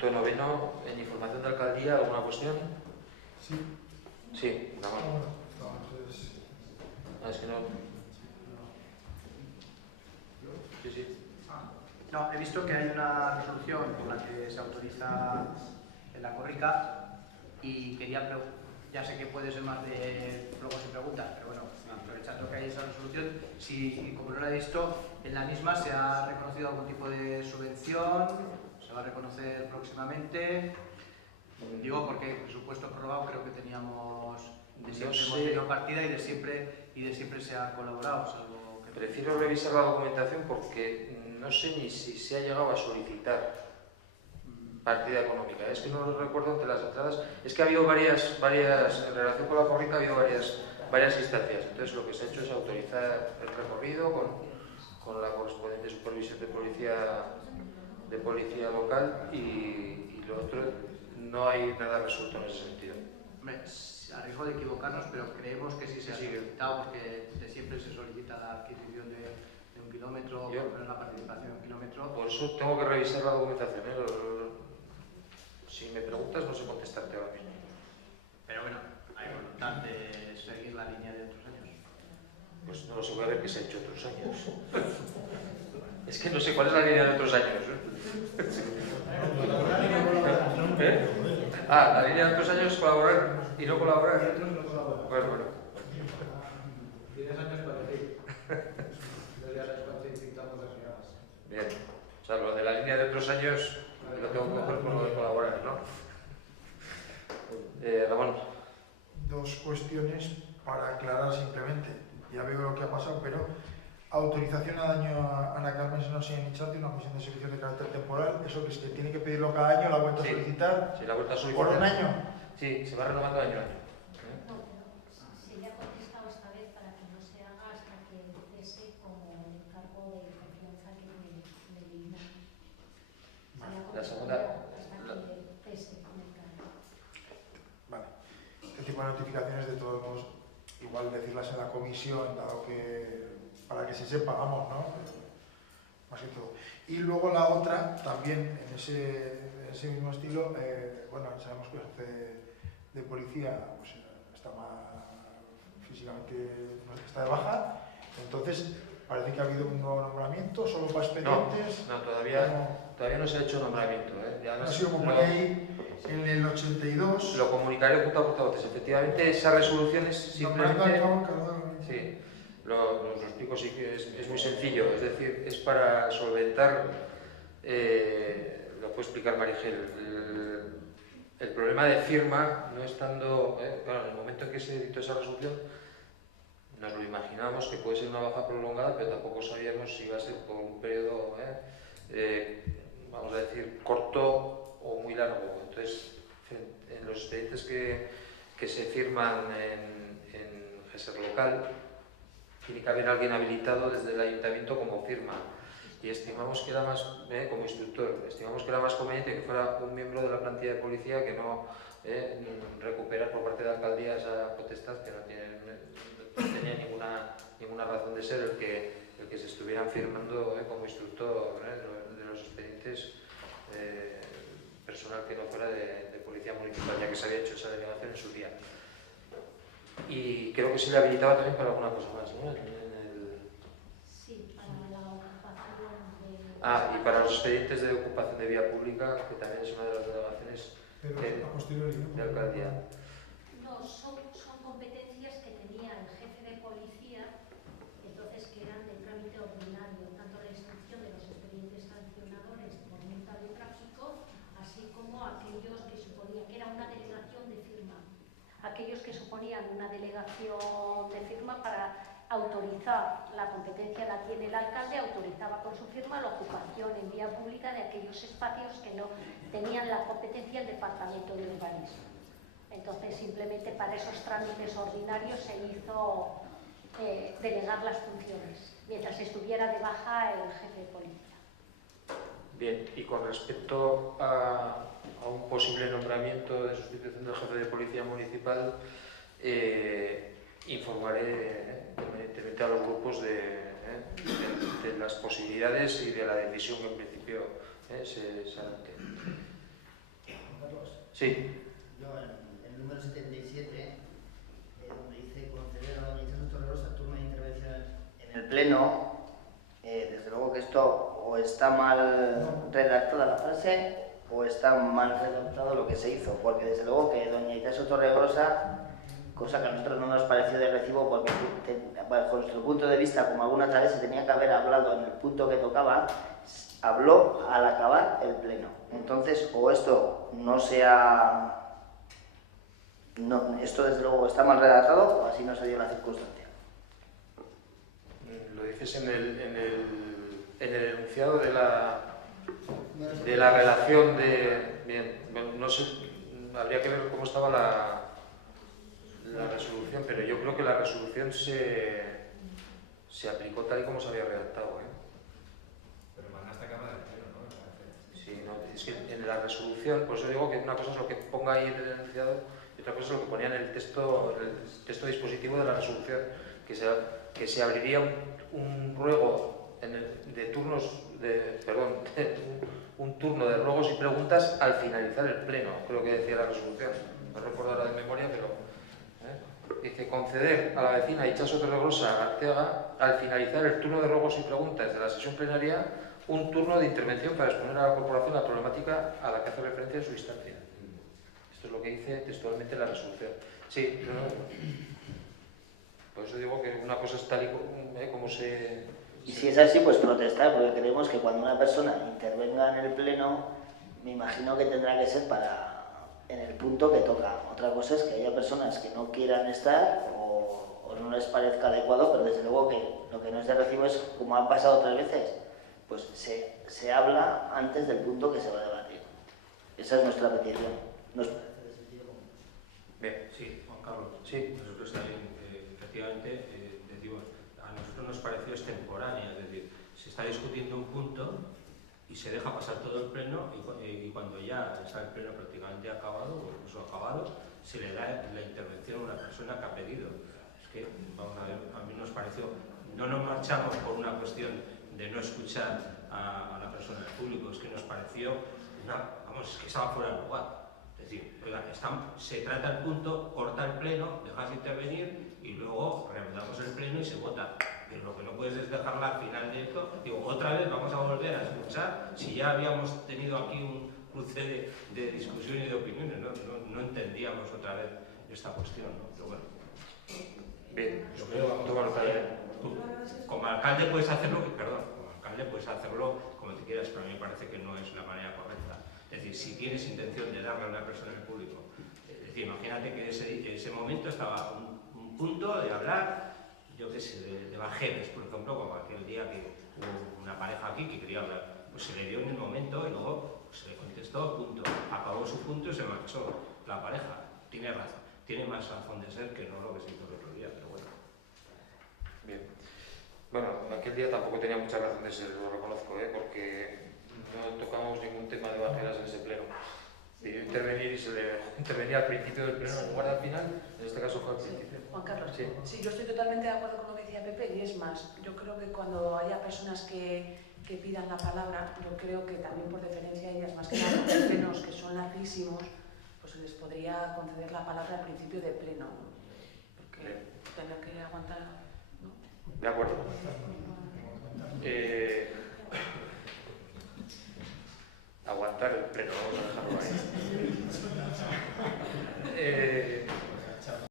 punto 9, en información de alcaldía, ¿alguna cuestión? Sí. Sí, la mano. Entonces... Es que no... Sí, sí. No, he visto que hay una resolución por la que se autoriza la corrica y quería preguntar, ya sé que puede ser más de luego sin preguntas, pero bueno, aprovechando que hay esa resolución, si como no la he visto, en la misma se ha reconocido algún tipo de subvención, se va a reconocer próximamente. Digo porque el presupuesto aprobado creo que teníamos, de siempre hemos tenido partida y de siempre se ha colaborado, salvo que... Prefiero revisar la documentación porque no sé ni si se ha llegado a solicitar partida económica. Es que no lo recuerdo entre las entradas. Es que ha habido varias en relación con la corrica ha habido varias instancias. Entonces lo que se ha hecho es autorizar el recorrido con la correspondiente supervisión de policía local y lo otro no hay nada resuelto en ese sentido. A riesgo de equivocarnos, pero creemos que sí se ha solicitado, porque de siempre se solicita la adquisición de 1 kilómetro, por lo menos la participación de 1 kilómetro. Por eso tengo que revisar la documentación. Si me preguntas, no sé contestarte ahora mismo. Pero bueno, hay voluntad de seguir la línea de otros años. Pues no lo sé, voy a ver qué se ha hecho otros años. Es que no sé cuál es la línea de otros años. La línea de otros años es colaborar y no colaborar. Bueno. Tienes años para decir. Ya sabes cuánto intentamos las llamadas. Bien. O sea, lo de la línea de otros años lo tengo que coger por lo de colaborar, ¿no? Ramón. Dos cuestiones para aclarar simplemente. Ya veo lo que ha pasado, pero autorización a daño a Ana Carmen Senosi en Echate, una comisión de servicios de carácter temporal. ¿Eso que es que tiene que pedirlo cada año? ¿La vuelta a solicitar? Sí, la vuelta a solicitar. ¿Por un año? Sí, se va renovando año a año. Se le ha contestado esta vez para que no se haga hasta que cese como el cargo de confianza que le dimos. La segunda... Hasta que cese con el cargo. Vale. Este tipo de notificaciones, de todos modos, igual decirlas en la comisión, dado que para que se sepa, vamos, ¿no? Más que todo. Y luego la otra, también en ese mismo estilo, bueno, sabemos que el jefe de policía pues, está físicamente está de baja, entonces parece que ha habido un nuevo nombramiento, solo para expedientes. No, todavía no se ha hecho nombramiento. Ya no ha sido como pone ahí en el 82. Lo comunicaré junto a portavoces. Efectivamente, esas resoluciones simplemente... Sí, lo explico, sí que es muy sencillo. Es decir, es para solventar... lo puede explicar Marigel. El problema de firma, no estando... claro, en el momento en que se dictó esa resolución, nos lo imaginábamos que puede ser una baja prolongada, pero tampoco sabíamos si iba a ser por un periodo, vamos a decir, corto o muy largo. Entonces, en los expedientes que se firman en GESER local, tiene que haber alguien habilitado desde el ayuntamiento como firma. Y estimamos que era más, como instructor, estimamos que era más conveniente que fuera un miembro de la plantilla de policía que no recuperar por parte de la alcaldía esa potestad que no tenía ninguna razón de ser el que se estuvieran firmando como instructor de los expedientes personal que no fuera de policía municipal, ya que se había hecho esa delegación en su día. Y creo que se le habilitaba también para alguna cosa más, ¿no? Sí, para la ocupación de... Y para los expedientes de ocupación de vía pública, que también es una de las delegaciones de alcaldía. No, son competencias que tenía el jefe de policía, entonces que eran de trámite ordinario, tanto la instrucción de los expedientes sancionadores por multa de tráfico, así como aquellos que suponía que era una delegación de firma. Aquellos que suponían una delegación de firma para autorizar, la competencia la tiene el alcalde, autorizaba con su firma la ocupación en vía pública de aquellos espacios que no tenían la competencia del Departamento de Urbanismo. Entonces, simplemente para esos trámites ordinarios se hizo delegar las funciones, mientras estuviera de baja el jefe de policía. Bien, y con respecto a un posible nombramiento de sustitución del jefe de policía municipal, informaré permanentemente a los grupos de las posibilidades y de la decisión que en principio se adopte. Sí. Yo, en el número 77, donde dice conceder a la Administración Torregrosa turno de intervención en el Pleno, desde luego que esto o está mal redactada la frase o está mal redactado lo que se hizo, porque desde luego que doña Itaso Torregrosa, cosa que a nosotros no nos pareció de recibo porque bajo nuestro punto de vista, como alguna otra vez se tenía que haber hablado en el punto que tocaba, habló al acabar el Pleno. Entonces, o esto no sea... No, esto desde luego está mal redactado o así no se dio la circunstancia. Lo dices en el enunciado de la relación de... Bien, no sé, habría que ver cómo estaba la resolución, pero yo creo que la resolución se aplicó tal y como se había redactado, ¿eh? Pero mandaste a Cámara de Pleno, ¿no? Sí, no, es que en la resolución, por eso digo que una cosa es lo que ponga ahí en el enunciado y otra cosa es lo que ponía en el texto dispositivo de la resolución, que se abriría un ruego de turnos, un turno de ruegos y preguntas al finalizar el pleno, creo que decía la resolución. No recuerdo ahora de memoria, pero dice conceder a la vecina Itxaso Torregrosa Arteaga al finalizar el turno de ruegos y preguntas de la sesión plenaria un turno de intervención para exponer a la corporación la problemática a la que hace referencia en su instancia. Esto es lo que dice textualmente la resolución. Sí, por eso digo que una cosa es tal y como se... Y si es así, pues protestar, porque creemos que cuando una persona intervenga en el Pleno, me imagino que tendrá que ser en el punto que toca. Otra cosa es que haya personas que no quieran estar o no les parezca adecuado, pero desde luego que lo que no es de recibo es, como ha pasado otras veces, pues se habla antes del punto que se va a debatir. Esa es nuestra petición. ¿Nos parece de sentido común? Bien. Sí, Juan Carlos. Sí. Nosotros también, efectivamente, decimos, a nosotros nos pareció extemporánea, es decir, se está discutiendo un punto y se deja pasar todo el pleno y cuando ya está el pleno prácticamente acabado, o incluso acabado, se le da la intervención a una persona que ha pedido. Es que, vamos a ver, a mí nos pareció, no nos marchamos por una cuestión de no escuchar a la persona del público, es que nos pareció, es que estaba fuera de lugar. Es decir, oiga, se trata el punto, corta el pleno, dejas intervenir y luego reanudamos el pleno y se vota. Pero lo que no puedes es dejarla al final de esto. Digo, otra vez vamos a volver a escuchar si ya habíamos tenido aquí un cruce de discusiones y de opiniones, no entendíamos otra vez esta cuestión, ¿no? Pero bueno. Bien, Yo creo, como alcalde puedes hacerlo, como te quieras, pero a mí me parece que no es la manera correcta. Es decir, si tienes intención de darle a una persona en el público, es decir, imagínate que en ese momento estaba un punto de hablar, yo qué sé, de evangeles, por ejemplo, como aquel día que hubo una pareja aquí que quería hablar, pues se le dio en el momento y luego se le contestó, punto, acabó su punto y se marchó la pareja. Tiene razón, tiene más razón de ser que no lo que se hizo el otro día, pero bueno. Bien. Bueno, aquel día tampoco tenía mucha razón de ser, lo reconozco, porque no tocamos ningún tema de evangelas en ese pleno. Pidió intervenir y se le dejó intervenir al principio del pleno en lugar al final, en este caso fue al principio. Juan Carlos, Sí. yo estoy totalmente de acuerdo con lo que decía Pepe y es más, yo creo que cuando haya personas que pidan la palabra, yo creo que también por deferencia a ellas, más que nada los plenos que son larguísimos, pues se les podría conceder la palabra al principio del pleno, porque tener que aguantar, ¿no? De acuerdo. Aguantar el pleno, vamos a dejarlo ahí.